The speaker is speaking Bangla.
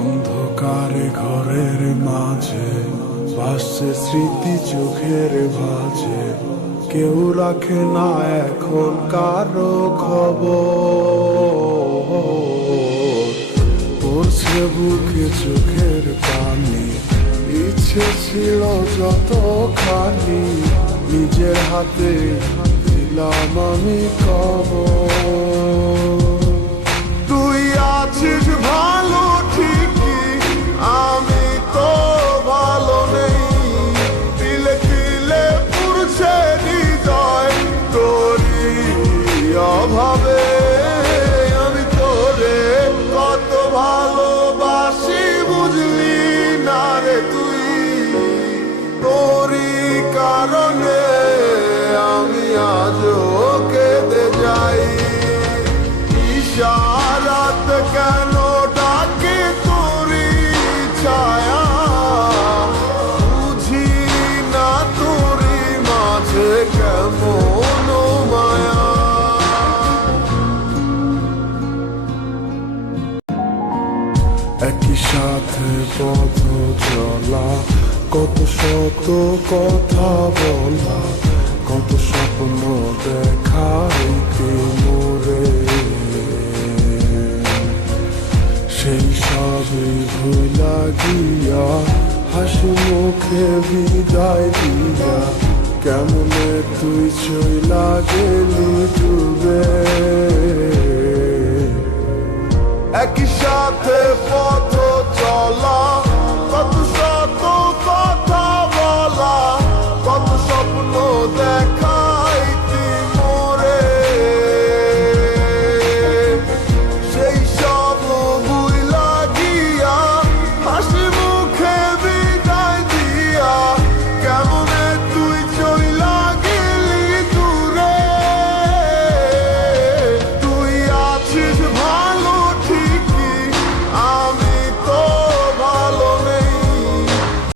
অন্ধকারে ঘরের মাঝে ভাসছে স্মৃতি চোখের ভাঁজে, কেউ রাখে না এখন কারো খবর। পড়ছে বুকে চোখের পানি, ইচ্ছে ছিল যতখানি, নিজের হাতে দিলাম আমি কবর। তুই আছিস ভালো ঠিকই, আমি তো ভালো নেই, তিলে তিলে পুড়ছে হৃদয় তোরই অভাবে। আমি তোরে কত ভালোবাসি বুঝলি না রে তুই, তোরই কারণে আমি আজও কেঁদে যাই। ইশারাত কেন ডাকে তোরই ছায়া, বুঝি না তোরই মাঝে কেমন মায়া। একই সাথে পথ চলা, কত শত কথা বলা, কত স্বপ্ন দেখা মোরে, সেই সবই ভুলা গিয়া হাসি মুখে বিদায় দিয়া, কেমনে তুই চইলা গেলি ডুবে। একই সাথে পথ চলা, কত শত